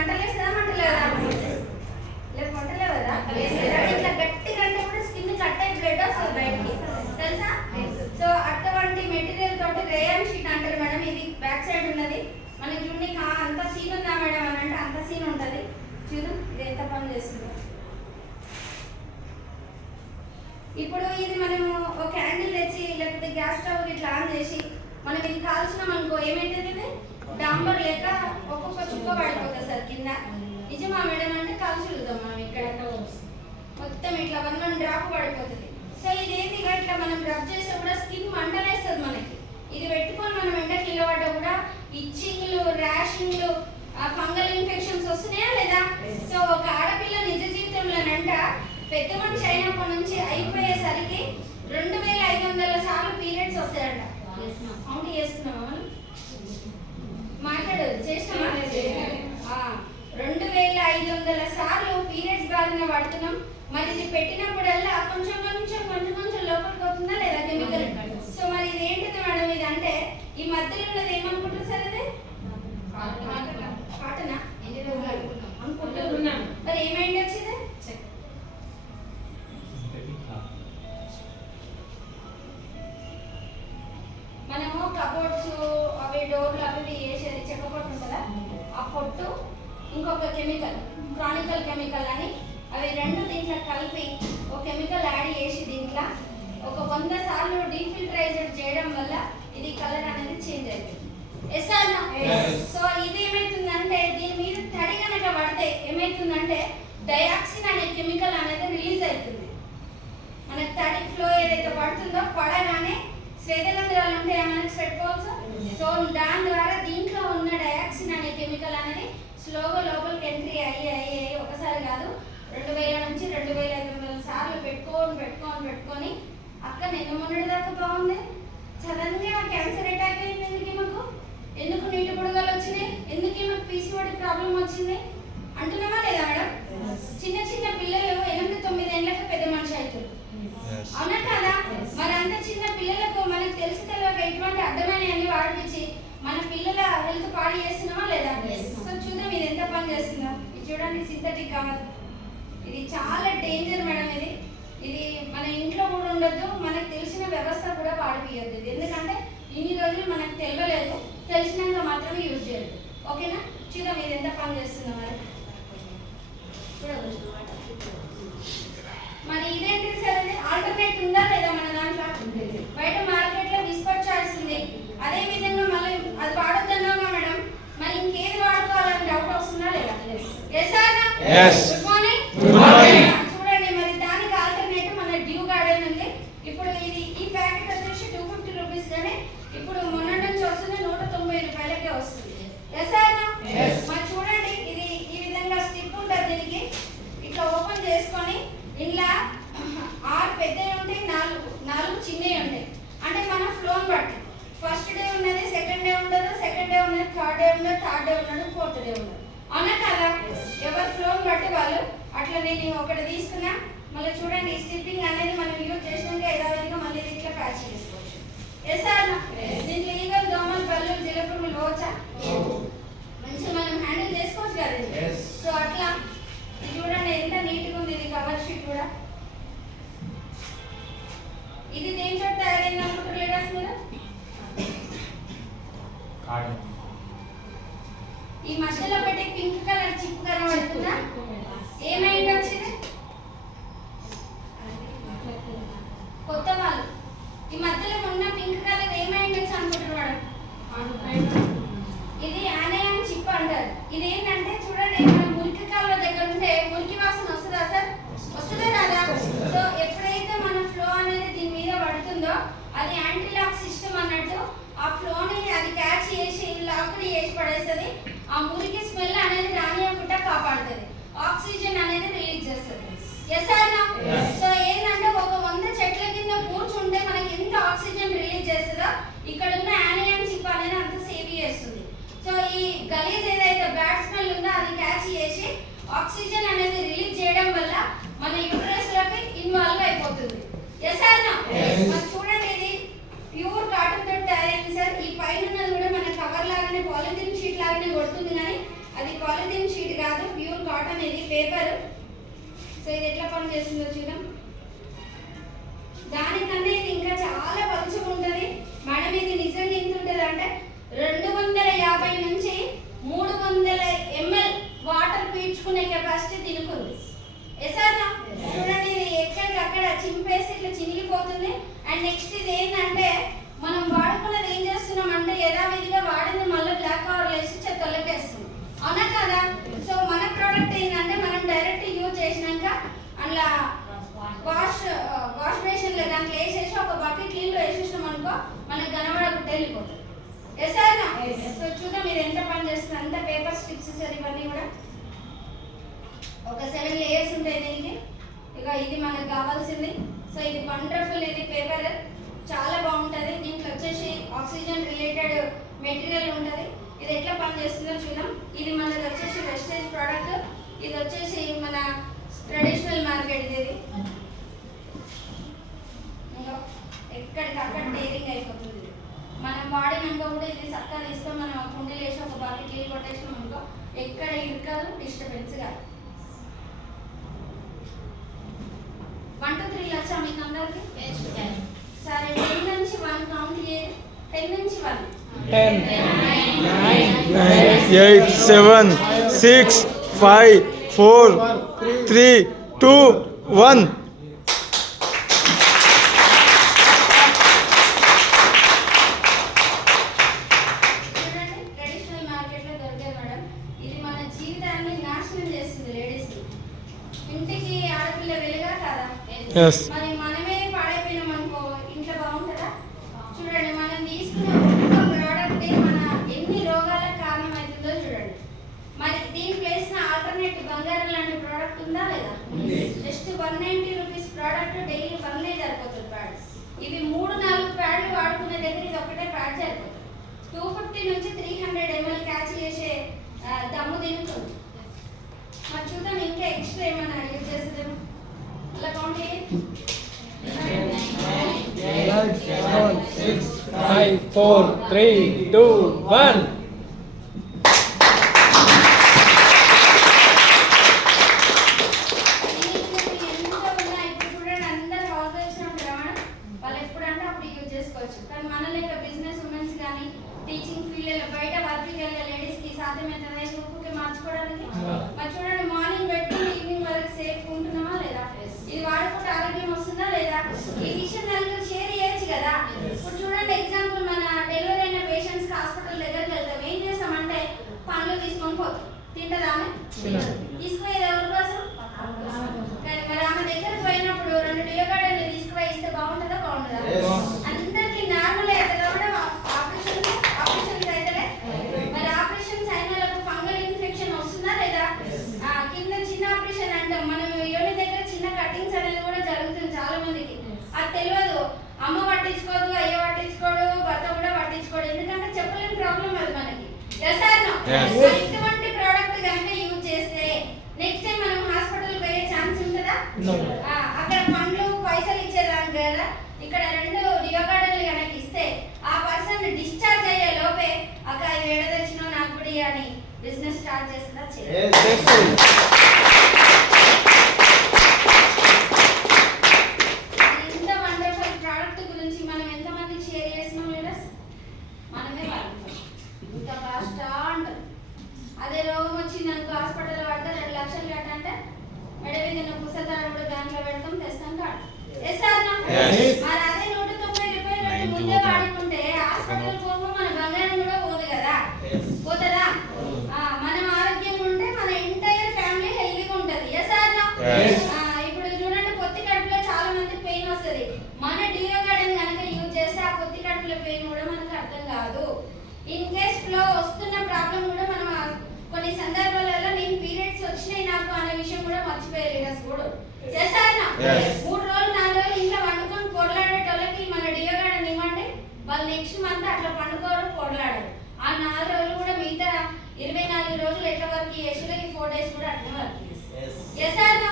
మంటలేస్తుందా మంటలేదా? లేదు మంటలేవు కదా. ఇట్లా గట్టిగా అంటే కూడా స్కిన్ కట్ అయ్యి బ్లడ్ వస్తుంది బయటికి తెలుసా. సో అటువంటి మెటీరియల్ తోటి రేయాన్ షీట్ అంటారు మేడం. ఇది బ్యాక్ సైడ్ ఉన్నది. మనకి చూడండి అంత సీన్ ఉందా మేడం అని అంటే అంత సీన్ ఉంటుంది. చూడు ఇది ఎంత పని చేస్తుందో. ఇప్పుడు ఇది మనము ఒక క్యాండిల్ తెచ్చి లేకపోతే గ్యాస్ స్టవ్ ఇట్లా ఆన్ చేసి మనం ఇది కాల్చినాం అనుకో ఏమైతుంది? ఇది డాంబర్ లేక ఒక్కొక్క చుక్క పడిపోతుంది సార్ కింద. నిజమా మేడం అంటే కాల్చులుద్దాం మనం ఇక్కడ మొత్తం ఇట్లా 1 డ్రాప్ పడిపోతుంది. సో ఇది ఏంటి ఇట్లా మనం రబ్ చేస్తే కూడా స్కిన్ మంటలేస్తుంది మనకి. ఇది పెట్టుకొని మనం ఎండకి నిలబడ్డా కూడా ఇచ్చింగ్లు, ర్యాషింగ్లు, ఫంగల్ ఇన్ఫెక్షన్స్ వస్తున్నాయా లేదా? సో ఒక ఆడపిల్ల నిజ జీవితంలోనంట పెద్ద మనిషి అయినప్పటి నుంచి అయిపోయేసరికి 2500 సార్లు పీరియడ్స్ వస్తాయంట. అవును చేస్తున్నామా మనం? మాట్లాడదు చేసినామా? 2500 సార్లు పీరియడ్స్ బారిన పడుతున్నాం. మరి ఇది పెట్టినప్పుడల్లా కొంచెం కొంచెం కొంచెం కొంచెం లోపలికి పోతుందా లేదా కెమికల్? సో మరి ఇది ఏంటిది మేడం? ఇది అంటే ఈ మధ్యలో ఉన్నది ఏమనుకుంటారు సార్? ఇది కాటనా అనుకుంటున్నాను. మరి ఏమైంది వచ్చింది? మనము కబోర్డ్స్ అవి డోర్లు అవి వేసేది చెక్క పొట్టు ఉంటుందా, ఆ పొట్టు ఇంకొక కెమికల్ క్రానికల్ కెమికల్ అని అవి రెండు దీంట్లో కలిపి ఒక కెమికల్ యాడ్ చేసి దీంట్లో ఒక 100 సార్లు డీఫిల్టరైజర్ చేయడం వల్ల ఇది కలర్ అనేది చేంజ్ అవుతుంది. Yes or no? సో ఇది ఏమైతుందంటే దీని మీద తడి కనుక పడితే ఏమైతుందంటే డయాక్సిన్ అనే కెమికల్ అనేది రిలీజ్ అవుతుంది. మన తడి ఫ్లో ఏదైతే పడుతుందో పడగానే స్వేదరంధ్రాలు ఉంటాయి మనకి పెట్టుకోవచ్చు. సో దాని ద్వారా దీంట్లో ఉన్న డయాక్సిన్ అనే కెమికల్ అనేది స్లోగా లోపలికి ఎంట్రీ అయ్యి ఒకసారి కాదు 2000 నుంచి 2500 సార్లు పెట్టుకొని అక్క నిన్న మొన్నటి దాకా బాగుంది, సడన్ గా క్యాన్సర్ అటాక్ అయింది. ఎందుకు నీటి బుడగలు వచ్చినాయి, ఎందుకు మాకు పీసీఓడి ప్రాబ్లం వచ్చింది అంటున్నామా లేదా మేడం? చిన్న చిన్న పిల్లలు 8-9 ఏళ్ళకి పెద్ద మనిషి అవుతారు, అవునా కదా? మరి అంత చిన్న పిల్లలకు మనకు తెలిసి తెలియక ఇటువంటి అడ్డమైన వాడిపించి మన పిల్లల హెల్త్ పాడు చేస్తున్నామా లేదా? సో చూద్దాం ఇది ఎంత పని చేస్తుందో. ఇది చూడండి సింథటిక్ కవర్. ఇది చాలా డేంజర్ మేడం. ఇది మన ఇంట్లో కూడా ఉండొద్దు, మనకు తెలిసిన వ్యవస్థ కూడా పాడిపోయద్దు. ఇది ఎందుకంటే ఇన్ని రోజులు మనకు తెలియలేదు, తెలిసినాక మాత్రమే యూజ్ చేయాలి. ఓకేనా? చూద్దాం ఇది ఎంత పని చేస్తుందో. మరి ఇదేంటి సార్? అది ఆల్టర్నేట్ ఉందా లేదా మన దాంట్లో? బయట మార్కెట్ లో బిస్కట్ చాయిస్ ఉంది, అదే విధంగా మళ్ళీ అది వాడొద్దన్నాగా మేడం. మరి ఇంకేది వాడుకోవాలని డౌట్ వస్తుందా లేదా? Yes or no? Good morning. చూడండి మరి దానికి ఆల్టర్నేట్ మన డ్యూ గార్డెన్ ఉంది. ఇప్పుడు ఇది ఈ ప్యాకెట్ వచ్చేసి 250 రూపీస్ గానే ఇప్పుడు మొన్న నుంచి వస్తుంది 190 రూపాయలకే వస్తుంది. Yes or no? మరి చూడండి ఇది ఈ విధంగా స్టిక్ ఉంటుంది. దీనికి ఇట్లా ఓపెన్ చేసుకొని ఇలా 6 పెద్దవి ఉంటాయి, 4 చిన్నవి ఉంటాయి. అంటే మన ఫ్లోన్ బట్టి ఫస్ట్ డే ఉన్నది, సెకండ్ డే ఉండదు, సెకండ్ డే ఉన్నది, థర్డ్ డే ఉండదు, థర్డ్ డే ఉండదు, ఫోర్త్ డే ఉండదు, అవునా కదా? ఎవరు ఫ్లోన్ బట్టి వాళ్ళు. అట్లా నేను ఒకటి తీసుకున్నా. మళ్ళీ చూడండి ఈ స్టిప్పింగ్ అనేది మనం యూజ్ చేసినాక యథావిధిగా మళ్ళీ ఇట్లా ప్యాచ్ చేసుకోవచ్చు. Yes or no? దీంట్లో ఈగలు, దోమలు, బల్లులు, జిలపురుగులు పోవచ్చా? మంచిగా మనం హ్యాండిల్ చేసుకోవచ్చు కదా. సో అట్లా ఇది చూడండి ఎంత నీట్గా ఉంది. ఇది కవర్ షీట్ కూడా. ఇది దేంతో తయారైంది అనుకుంటారు లేడర్స్ మీరు? ఈ మధ్యలో పెట్టి పింక్ కలర్ చిప్ కనబడుతుందా? ఏమైంది వచ్చింది? కొత్త వాళ్ళు ఈ మధ్యలో ఉన్న పింక్ కలర్ ఏమైంది అనుకుంటున్నారు మేడం? ఇది యానయాన్ చిప్ అంటారు. ఇది ఏంటంటే చూడండి మన మురికి కాలువ దగ్గర ఉంటే మురికి వాసన వస్తుందా సార్? వస్తుందా రాదా? సో ఎప్పుడైతే మన ఫ్లో అనేది దీని మీద పడుతుందో అది యాంటీ లాక్ సిస్టమ్ అన్నట్టు ఆ ఫ్లోని అది క్యాచ్ చేసి లాక్ని చేసి పడేస్తుంది. ఆ మురికి స్మెల్ అనేది రానియకుండా కాపాడుతుంది, ఆక్సిజన్ అనేది రిలీజ్ చేస్తుంది. Yes or no? సో ఏంటంటే ఒక 100 చెట్ల కింద కూర్చుంటే మనకి ఎంత ఆక్సిజన్ రిలీజ్ చేస్తుందో ఇక్కడ ఉన్న యానయాన్ చిప్ అనేది అంత సేవ్ చేస్తుంది. సో ఈ గలీజ్ ఏదైతే బ్యాడ్ స్మెల్ ఉందో అది క్యాచ్ చేసి ఆక్సిజన్ అనేది రిలీజ్ చేయడం వల్ల మన యూట్రస్ లోకి ఇన్వాల్వ్ అయిపోతుంది. Yes or no? మరి చూడండి ఇది ప్యూర్ కాటన్ తోటి తయారైంది సార్. ఈ పైన ఉన్నది కూడా మన కవర్ లాగానే పాలిథిన్ షీట్ లాగానే కొడుతుంది, కానీ అది పాలిథిన్ షీట్ కాదు, ప్యూర్ కాటన్, ఇది పేపర్. సో ఇది ఎట్లా పని చేస్తుందో చూద్దాం. దానికన్నా ఇది ఇంకా చాలా పలుచగా ఉంటుంది మేడం. ఇది నిజంగా ఎంత ఉంటుంది అంటే 250 నుంచి 300 ml వాటర్ పీల్చుకునే కెపాసిటీ దీనికి ఉంది. ఎసార్నా చూడండి, ఇది ఎక్కడికక్కడ చింపేసి ఇట్లా చినిగిపోతుంది. అండ్ నెక్స్ట్ ఇది ఏంటంటే మనం వాడుకున్నది ఏం చేస్తున్నాం అంటే యథావిధిగా వాడింది మళ్ళీ బ్లాక్ కవర్ వేసి చెత్తలోకి వేస్తున్నాం, అవునా కదా? సో మన ప్రోడక్ట్ ఏంటంటే మనం డైరెక్ట్ యూజ్ చేసినాక అలా వాష్ బేసిన్లో దాంట్లో వేసేసి ఒక బకెట్ నీళ్ళు వేసేసినాం అనుకో మనకు కనబడకుండా వెళ్ళిపోతుంది. ఎసార్నా సో చూద్దాం ఇది ఎంత పని చేస్తుంది. అంత పేపర్ స్టిక్స్ సార్ ఇవన్నీ కూడా ఒక 7 లేయర్స్ ఉంటాయి దీనికి. ఇక ఇది మనకు కావాల్సింది. సో ఇది వండర్ఫుల్, ఇది పేపర్ చాలా బాగుంటుంది. దీంట్లో వచ్చేసి ఆక్సిజన్ రిలేటెడ్ మెటీరియల్ ఉంటుంది. ఇది ఎట్లా పని చేస్తుందో చూద్దాం. ఇది మనది వచ్చేసి వెస్టేజ్ ప్రోడక్ట్, ఇది వచ్చేసి మన ట్రెడిషనల్ మార్కెట్. ఇది ఎక్కడికక్కడ టేరింగ్ అయిపోతుంది. మనం వాడినాక కూడా ఇది చక్కగా తీసుకొని మనం కుండీలు వేసి ఒక బకెట్ నీళ్ళు కొట్టేసినాం అనుకో ఎక్కడ ఇరుకదు, డిస్టర్బెన్స్ కాదు. 1 2 3 వచ్చా మీకు అందరికి? సరే 10 నుంచి 1 కౌంట్ చేయండి. 10 నుంచి 1 10 9 8 7 6 5 4 3 2 1. Yes. మరి మనమే పాడైపోయినాం అనుకో ఇంట్లో బాగుంటుందా? చూడండి, మనం తీసుకున్న ఒక్క ప్రోడక్ట్ మన ఎన్ని రోగాలకు కారణం అవుతుందో చూడండి. మరి దీని ప్లేస్ ఆల్టర్నేట్ బంగారం లాంటి ప్రోడక్ట్ ఉందా లేదా? జస్ట్ 190 రూపీస్ ప్రోడక్ట్ డైలీ 1 సరిపోతుంది ప్యాడ్. ఇవి 3-4 ప్యాడ్లు వాడుకునే దగ్గర ఇది ఒకటే ప్యాడ్ సరిపోతుంది. 250 నుంచి 300 ml క్యాచ్ చేసే దమ్ము దీనికి ఉంది. మరి చూద్దాం ఇంకా ఎక్స్ట్రా ఏమైనా యూజ్ చేస్తుందేమో. అలా కౌంట్ చేయండి. 8 7 6 5 4 3 2 1. టీచింగ్ ఫీల్డ్ బయట వర్క్కి వెళ్ళే లేడీస్కి సాధ్యమైతే ఊపుకి మార్చుకోవడానికి. మరి చూడండి, మార్నింగ్ పెట్టుకుని ఈవినింగ్ వరకు సేఫ్ ఉంటున్నామా లేదా? ఇది వాడుకుంటే ఆరోగ్యం వస్తుందా లేదా? ఈ విషయం నలుగురు షేర్ చేయొచ్చు కదా. ఇప్పుడు చూడండి, ఎగ్జాంపుల్ మన డెలివరీ అయిన పేషెంట్స్కి హాస్పిటల్ దగ్గరికి వెళ్తాం, ఏం చేస్తామంటే పండ్లు తీసుకొని పోతాం. తింటదా ఆమె? తీసుకుపోయేది ఎవరి కోసం? కానీ మరి ఆమె దగ్గరకు పోయినప్పుడు 2 డియోగార్డెన్లు తీసుకుపోయి ఇస్తే బాగుంటుందా బాగుంటుందా? అందరికీ నార్మల్ అయితే కాబట్టి ఆపరేషన్స్ అయితే మరి ఆపరేషన్స్ అయిన వాళ్ళకు ఫంగల్ ఇన్ఫెక్షన్ వస్తుందా లేదా? కింద చిన్న ఆపరేషన్ అంటాం మనం, యోని దగ్గర చిన్న కటింగ్స్ అనేది కూడా జరుగుతుంది చాలా మందికి. అది తెలియదు, అమ్మ పట్టించుకోదు, అయ్య పట్టించుకోడు, భర్త కూడా పట్టించుకోడు. ఎందుకంటే చెప్పలేని ప్రాబ్లం అది మనకి. ఇటువంటి ప్రోడక్ట్ కనుక యూజ్ చేస్తే నెక్స్ట్ టైం మనం హాస్పిటల్ పోయే ఛాన్స్ ఉంటుందా? అక్కడ పండ్లు పైసలు ఇచ్చేదానికి కదా, ఇక్కడ 2 డియోగార్డెన్లు కనుక ఇస్తే ఆ పర్సన్ డిశ్చార్జ్ అయ్యే లోపే అక్క ఇది ఏడదచ్చినో నాకు కూడా అని బిజినెస్ స్టార్ట్ చేస్తుందా? ఇంత వండర్ఫుల్ ప్రోడక్ట్ గురించి మనం ఎంతమందికి షేర్ చేసినాం లీడర్స్? మనమే వాడుతాం. ఇంకా కాస్ట్ అంటాం. అదే రోగం వచ్చింది అనుకో హాస్పిటల్ పడితే 2 లక్షలు కట్టంటే మెడవింది పుస్తకాలు కూడా బ్యాంక్లో పెడతాం, తెస్తాం కాదు. మరి అదే 190 రూపాయలు పెట్టి ముందే వాడుకుంటే హాస్పిటల్ పోము, మన బంగారం కూడా పోదు కదా, పోతుందా? మనం ఆరోగ్యం ఉంటే మన ఎంటైర్ ఫ్యామిలీ హెల్తీగా ఉంటుంది. ఇప్పుడు చూడండి, పొత్తి కడుపులో చాలా మంది పెయిన్ వస్తుంది. మన డియోగార్డెన్ కనుక యూజ్ చేస్తే ఆ పొత్తి కడుపులో పెయిన్ కూడా మనకు అర్థం కాదు. ఇన్ కేస్ ఫ్లో వస్తున్న ప్రాబ్లం కూడా మనం కొన్ని సందర్భాలలో నేను పీరియడ్స్ వచ్చినాయి నాకు అనే విషయం కూడా మర్చిపోయారు లీడర్స్ కూడా. చేస్తారా? 3 రోజులు 4 రోజులు ఇంట్లో వండుకొని పొడలాడేటోళ్ళకి మన డియోగార్డెన్ ఇవ్వండి, వాళ్ళు నెక్స్ట్ మంత్ అట్లా పండుకోరు, పొడలాడరు. ఆ 4 రోజులు కూడా మిగతా 24 రోజులు ఎట్లా వర్క్ చేసినా ఈ 4 డేస్ కూడా అట్లా వర్క్ చేస్తారా?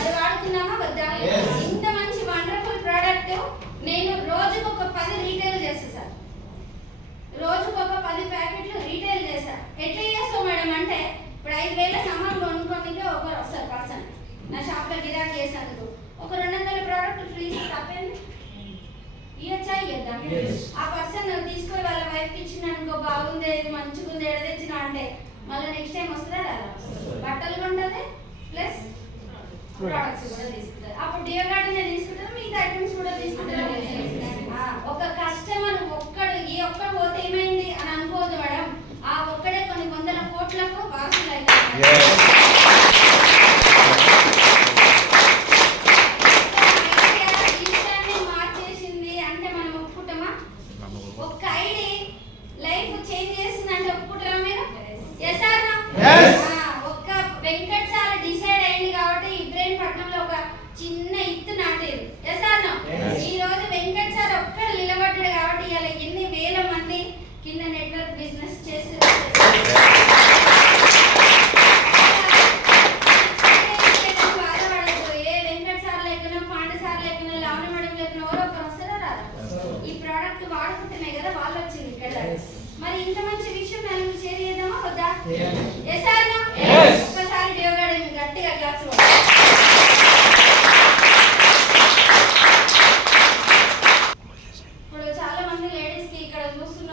అది వాడుతున్నామా వద్దా? ఇంత మంచి వండర్ఫుల్ ప్రోడక్ట్ నేను రోజుకు ఒక 10 రీటైల్ చేస్తాను సార్. రోజుకు ఒక 10 ప్యాకెట్లు రీటైల్ చేశాను. ఎట్లా చేస్తావు మేడం అంటే 5,000 సామాన్లు కొనుక్కోనికే ఒకరు వస్తారు పర్సన్ నా షాప్లో గిరాకీ చేసేందుకు. ఒక 200 ప్రోడక్ట్ ఫ్రీ తప్పేంది? ఇయ్యొచ్చా ఇయ్యద్దా? ఆ పర్సన్ తీసుకొని వాళ్ళ వైఫ్కి ఇచ్చిన అనుకో, బాగుంది ఇది మంచిగా ఉంది ఎడ తెచ్చిన అంటే మళ్ళీ నెక్స్ట్ టైం వస్తుందా రాదా? బట్టలు కొంటది ప్లస్ ప్రోడక్ట్స్ కూడా తీసుకుంటారు. అప్పుడు డియర్ గార్డెన్ తీసుకుంటారు, మిగతా ఐటమ్స్ కూడా తీసుకుంటారు. ఒక కస్టమర్ ఒక్కడు ఈ ఒక్కడు పోతే ఏమైంది అని అనుకోవద్దు మేడం. ఆ ఒక్కడే కొన్ని వందల కోట్లకు వారసులు అవుతారు. మార్చేసింది అంటే మనం ఒప్పుకుంటామా? ఒక్క ఐడి లైఫ్ చేంజ్ చేసిందంటే ఒప్పుకుంటారా మీరు? Yes or no? ఒక్క వెంకట్ సార్ డిసైడ్ అయింది కాబట్టి ఇబ్రహీంపట్నంలో ఒక చిన్న ఇత్తు నాటేది. Yes or no? ఈ రోజు వెంకట్ సార్ ఒక్కడు నిలబడ్డాడు కాబట్టి ఇలా ఎన్ని వేల మంది కింద నెట్వర్క్ బిజినెస్ చేస్తున్నారు. బాధపడద్దు. ఏ వెంకట్ సార్ లేకనో పాండే సార్ లేకనో లావణ మేడం లేకనో ఎవరో ఒకరు వస్తారా రాదా? ఈ ప్రోడక్ట్ వాడుకుంటేనే కదా వాళ్ళు వచ్చింది ఇక్కడ. మరి ఇంత మంచి విషయం నలుగురు షేర్ చేద్దామా వద్దా? Yes or no? ఒక్కసారి డియోగాడు గట్టిగా క్లాస్. ఇప్పుడు చాలా మంది లేడీస్ కి ఇక్కడ చూస్తున్న